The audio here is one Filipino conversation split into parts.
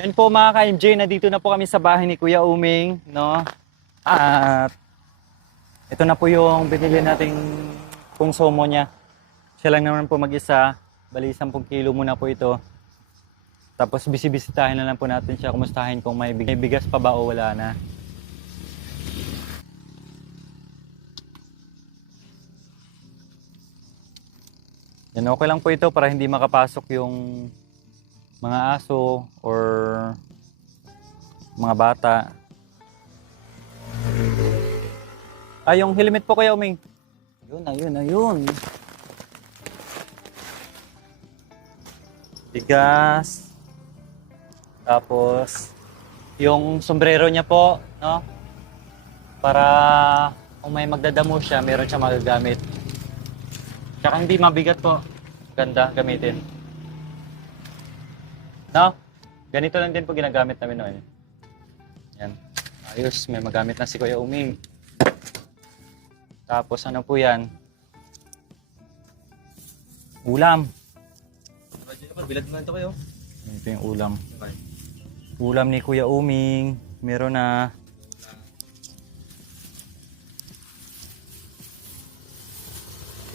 Yan po mga ka-MJ, nandito na po kami sa bahay ni Kuya Uming, no? At ito na po yung binili nating konsumo niya. Siya lang naman po mag-isa, bali 10 kilo muna po ito. Tapos bisibisitahin na lang po natin siya, kumustahin kung may bigas pa ba o wala na. Yan, okay lang po ito para hindi makapasok yung mga aso or mga bata. Yung helmet po Kuya Uming. Ayun. Bigas. Tapos, yung sombrero niya po, no? Para kung may magdadamo siya, meron siya magagamit. Tsaka hindi mabigat po. Ganda gamitin. No? Ganito lang din po ginagamit namin noon. Yan. Ayos, may magamit na si Kuya Uming. Tapos ano po yan? Ulam. Bilad naman ito kayo. Ito yung ulam. Ulam ni Kuya Uming. Meron na.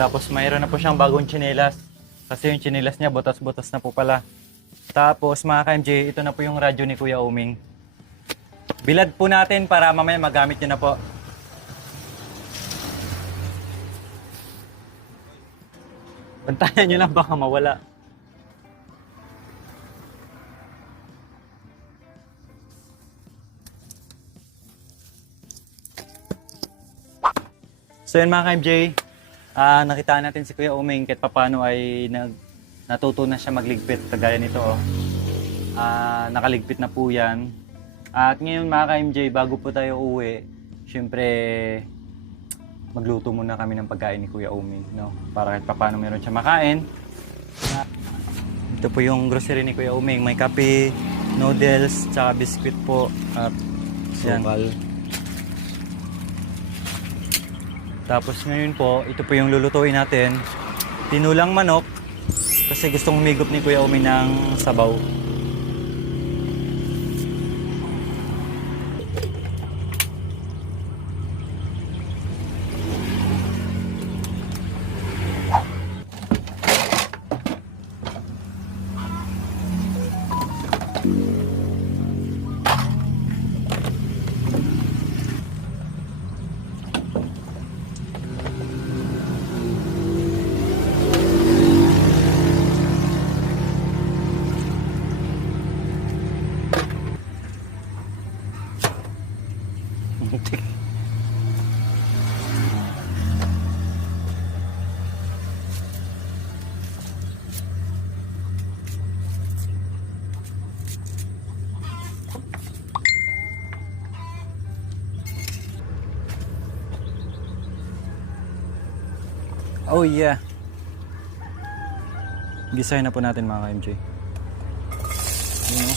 Tapos mayroon na po siyang bagong tsinelas. Kasi yung tsinelas niya butas-butas na po pala. Tapos mga ka-MJ, ito na po yung radyo ni Kuya Uming. Bilad po natin para mamaya magamit niyo na po. Bantayan niyo lang baka mawala. So yun mga ka-MJ, nakita natin si Kuya Uming kahit papano ay natuto na siya magligpit kagaya nito. Nakaligpit na po yan. At ngayon mga ka-MJ, bago po tayo uwi, syempre magluto muna kami ng pagkain ni Kuya Uming, no? Para kahit papano meron siya makain. Ito po yung grocery ni Kuya Uming, may kape, noodles, tsaka biskwit po. At yan. Sukal. Tapos ngayon po, ito po yung lulutuin natin. Tinulang manok. Kasi gustong humigop ni Kuya Uming ng sabaw. Oh yeah. Gisahin na po natin mga ka-MJ. Yun, no?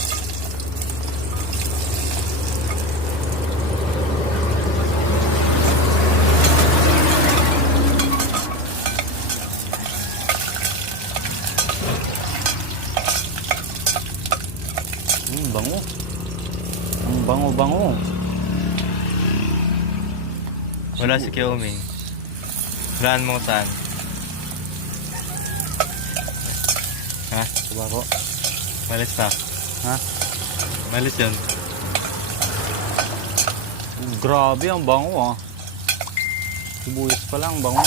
Bango. Ang bango-bango. Wala si Kuya Uming. Hulaan mo saan? Ha? Diba ko? Malis na. Ha? Malis yun. Grabe ang bango Sibuyas pa lang bango.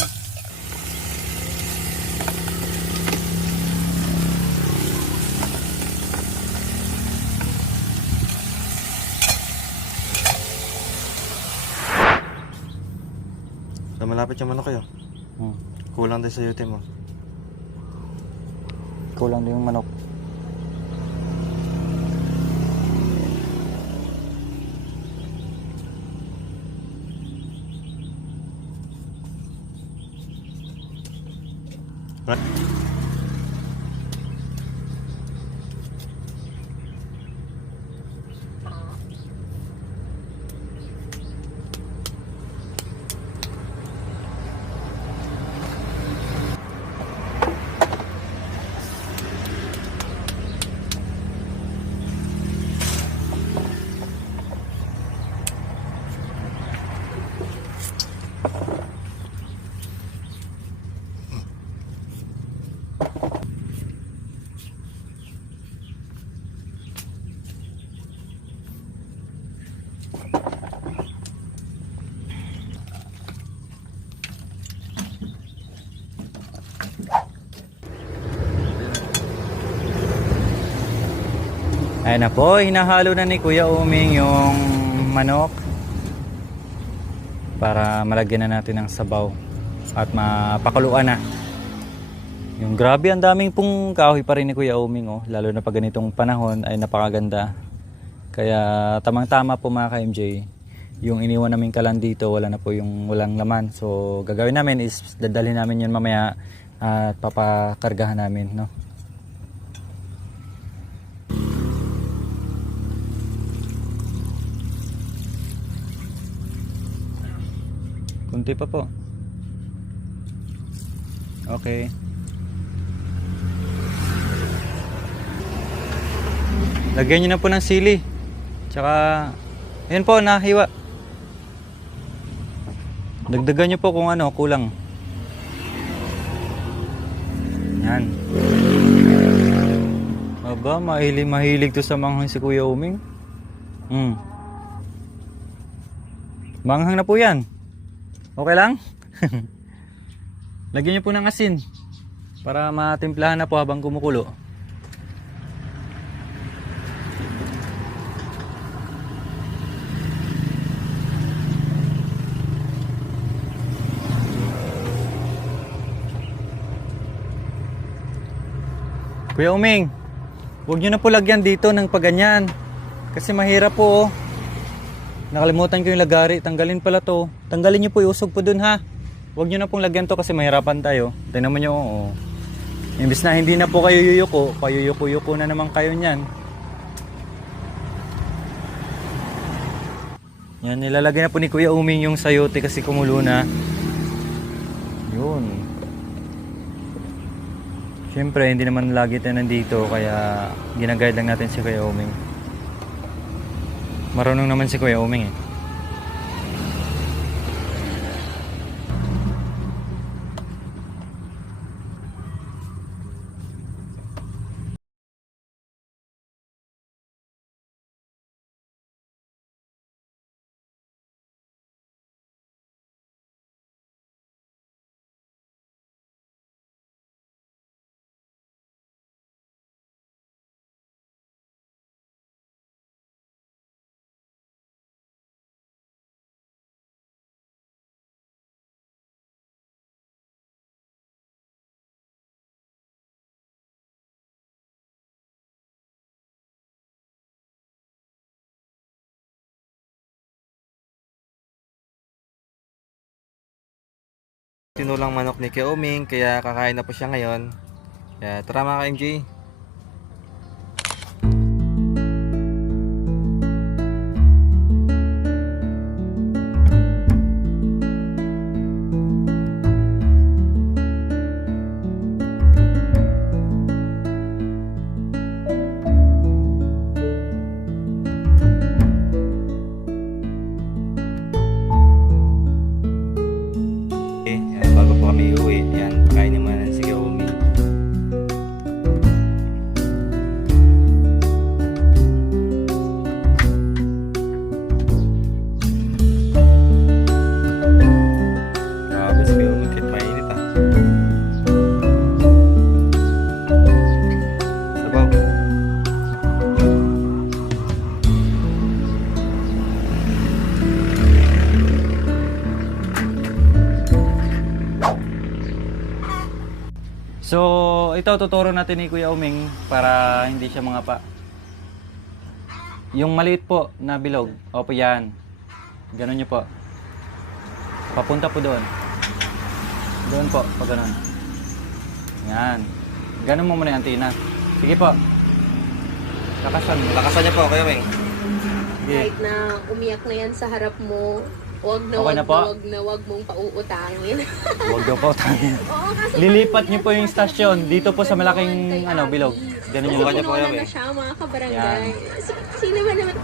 So, malapit yung manok kayo. Kulang din sa yute mo. Kulang din yung manok. Ayan na po, hinahalo na ni Kuya Uming yung manok para malagyan na natin ng sabaw at mapakuluan na. Yung grabe, ang daming pong kahoy pa rin ni Kuya Uming, oh. Lalo na pag ganitong panahon ay napakaganda. Kaya tamang-tama po mga ka-MJ. Yung iniwan naming kalan dito, wala na po yung walang laman. So gagawin namin is dadalhin namin yun mamaya at papakargahan namin, no. Kunti pa po. Okay. Lagyan nyo na po ng sili. Tsaka, ayun po, nahiwa. Dagdagan nyo po kung ano, kulang. Yan. Aba, mahilig to sa manghang si Kuya Uming. Manghang na po yan. Okay lang? Lagyan nyo po ng asin para matimplahan na po habang kumukulo. Kuya Uming, huwag nyo na po lagyan dito ng paganyan. Kasi mahirap po, oh. Nakalimutan ko yung lagari. Tanggalin pala to. Tanggalin nyo po, iusog po dun, ha. Huwag nyo na pong lagyan to kasi mahirapan tayo. Tingnan mo nyo, oh. Imbis na hindi na po kayo yuyuko, payuyuko-yuko na naman kayo nyan. Yan, nilalagay na po ni Kuya Uming yung sayote kasi kumulo na. Yun. Siyempre, hindi naman lagi tayo nandito, kaya ginaguide lang natin si Kuya Uming. Marunong naman si Kuya Uming, eh. Tinulang manok ni Kuya Uming, kaya kakain na po siya ngayon. Kaya tara mga ka-MJ. Bago po kami uwi, yan, pakainin muna si Kuya Uming. Grabe si Kuya Uming, kahit mainit, ah. Sabaw. So, ito tuturo natin ni Kuya Uming para hindi siya mangapa. Yung maliit po na bilog, opo yan. Ganun nyo po. Papunta po doon. Doon po, pag ganun. Yan. Ganun mo muna yung antina. Sige po. Lakasan mo. Lakasan niya po, Kuya Uming. Sige. Kahit na umiyak na yan sa harap mo, wag na Okay wag na na, po? wag na wag mong pauutangin. Huwag daw po tayo. Oo, kasi Lilipat nyo po yung stasyon dito po sa malaking Ganon, kay bilog. Abby. Ganun Kasi nyo Bukan lang niya po. po, kinuha Kuya na siya, mga kabarangay. Yan. Sino ba naman?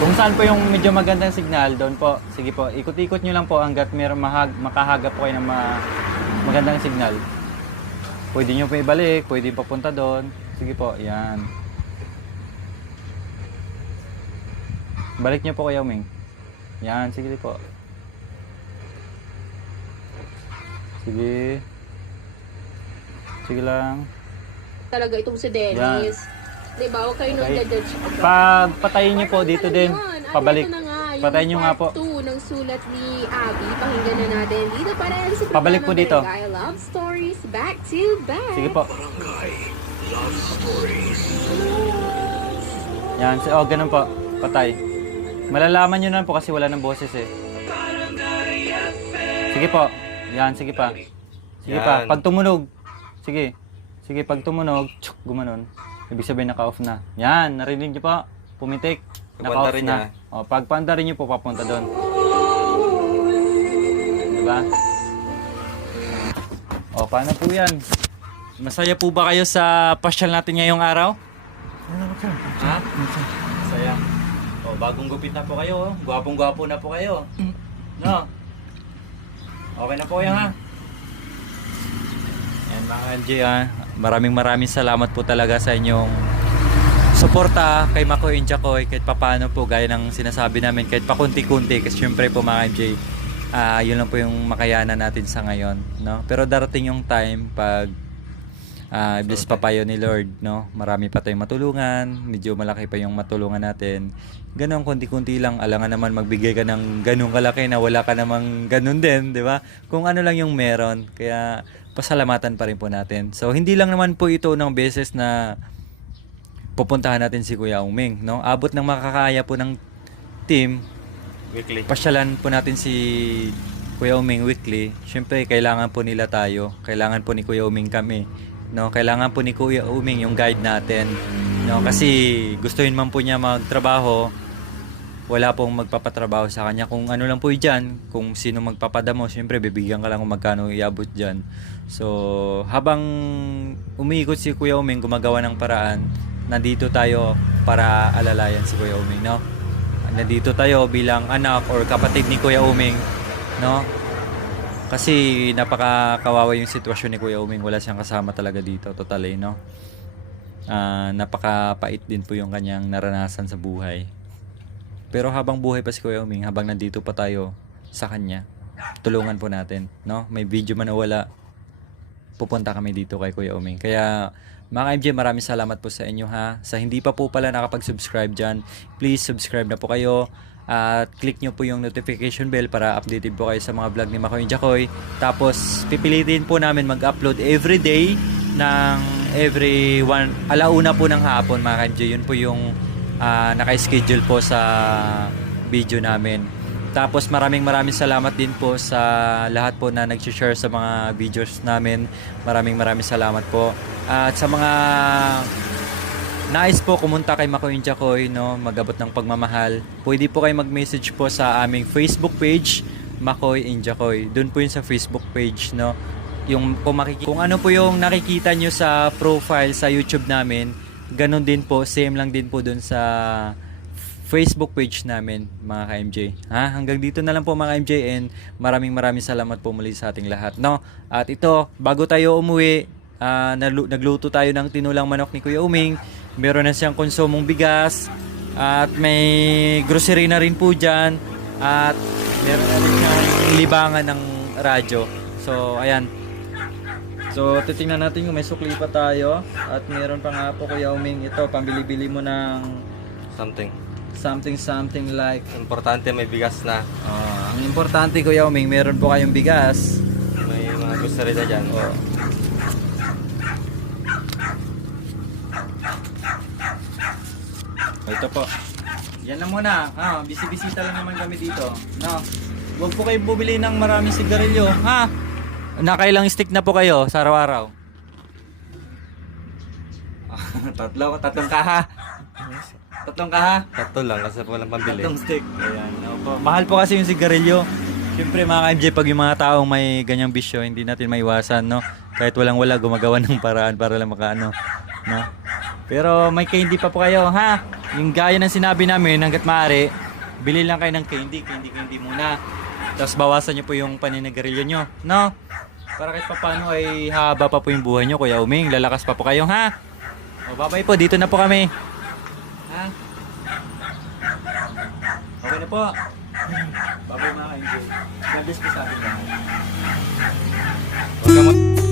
Kung saan po yung medyo magandang signal, doon po. Sige po, ikot-ikot nyo lang po hanggat makahagap po kayo ng magandang signal. Pwede nyo po ibalik, pwede papunta doon. Sige po, yan. Balik nyo po Kuya Uming. Yan, sige po. Sige. Sige lang. Talaga itong si Dennis. Diba? Huwag kayo nung Okay. judge. Patayin niyo po dito din. Pabalik. Ito na nga, yung Patayin niyo nga po. part 2 ng sulat ni Abby. Pakinggan na natin. Dito pa rin sa Pabalik po dito. Barangay Love Stories. Back to back. Sige po. Yan. Oh, ganun po. Patay. Malalaman nyo na po kasi wala ng boses eh. Sige po. Yan, sige pa. Sige pa. Yan. Pag tumunog. Sige. Sige, pag tumunog, tsuk, gumanon. Ibig sabihin naka-off na. Yan, narinig nyo po. Pumitik. Naka-off Pagpandarin na. niya. O, pag paandarin nyo po, papunta doon. Diba? O, paano po yan? Masaya po ba kayo sa pasyal natin ngayong araw? Ha? Masaya. O, bagong gupit na po kayo. Gwapong-gwapo na po kayo. No? Okay na po kayo, ha? Yan mga LJ, maraming salamat po talaga sa inyong suporta kay Makoy and Jacoy kahit papaano po gaya ng sinasabi namin kahit pakunti-kunti kasi syempre po mga MJ yun lang po yung makayanan natin sa ngayon, no? Pero darating yung time pag bless pa payo ni Lord, no? Marami pa tayong matulungan, medyo malaki pa yung matulungan natin. Ganun, kunti-kunti lang, alangan naman magbigay ka ng ganun kalaki na wala ka namang ganun din, di ba? Kung ano lang yung meron, kaya pasalamatan pa rin po natin. So, hindi lang naman po ito ng beses na pupuntahan natin si Kuya Uming, no? Abot ng makakaya po ng team, Weekly. pasyalan po natin si Kuya Uming weekly. Siyempre, kailangan po nila tayo. Kailangan po ni Kuya Uming kami. No, kailangan po ni Kuya Uming yung guide natin. No, kasi gustuhin man po niya magtrabaho, wala pong magpapatrabaho sa kanya. Kung ano lang po diyan, kung sino magpapadamo, siyempre bibigyan ka lang kung magkano iabot diyan. So, habang umiikot si Kuya Uming gumagawa ng paraan, nandito tayo para alalayan si Kuya Uming, no? Nandito tayo bilang anak or kapatid ni Kuya Uming, no? Kasi napakakawawa yung sitwasyon ni Kuya Uming. Wala siyang kasama talaga dito, totally, no? Napakapait din po yung kanyang naranasan sa buhay. Pero habang buhay pa si Kuya Uming, habang nandito pa tayo sa kanya, tulungan po natin, no? May video man o wala, pupunta kami dito kay Kuya Uming. Kaya mga MJ, maraming salamat po sa inyo, ha. Sa hindi pa po pala nakapag-subscribe dyan, please subscribe na po kayo. At click nyo po yung notification bell para updated po kayo sa mga vlog ni Makoy and Jacoy. Tapos pipilitin po namin mag-upload every day ng alauna po ng hapon mga MJ. Yun po yung naka-schedule po sa video namin. Tapos maraming salamat din po sa lahat po na nag-share sa mga videos namin. Maraming salamat po. At sa mga nais po kumunta kay Makoy and Jacoy, no, magabot ng pagmamahal, pwede po kayo mag-message po sa aming Facebook page, Makoy and Jacoy. Doon po yun sa Facebook page, no. Yung kung ano po yung nakikita nyo sa profile sa YouTube namin, ganun din po, same lang din po doon sa Facebook page namin, mga ka-MJ. Ha? Hanggang dito na lang po mga MJ, and maraming salamat po muli sa ating lahat, no. At ito, bago tayo umuwi, nagluto tayo ng tinulang manok ni Kuya Uming. Meron na siyang konsumong bigas at may grocery na rin po dyan at meron na rin siyang libangan ng radyo. So ayan, so titingnan natin kung may sukli pa tayo at meron pa nga po Kuya Uming ito, pambili-bili mo ng something like Importante may bigas na. ang importante Kuya Uming, meron po kayong bigas, May mga grocery na dyan. ito po. Yan lang muna. Bisi-bisita lang naman kami dito. No. Huwag po kayo bumili ng maraming sigarilyo, ha? Nakailang stick na po kayo sa araw-araw? Tatlong kaha. Tatlong kaha? Tatlo lang kasi po walang pambili. Tatlong stick. Ayan. Opo. Mahal po kasi yung sigarilyo. Siyempre mga MJ, pag yung mga taong may ganyang bisyo, hindi natin maiwasan, no? Kahit walang-wala, gumagawa ng paraan para lang makaano, no? Pero may candy pa po kayo, ha? Yung gaya ng sinabi namin, hanggat maaari, bili lang kayo ng candy muna. Tapos bawasan nyo po yung paninigarilyo nyo, no? Para kahit paano ay haba pa po yung buhay nyo, Kuya Uming. Lalakas pa po kayo, ha? O, bye-bye po. Dito na po kami. Ha? Okay na po. Bye-bye mga enjoy. God bless po sa atin. Huwag ka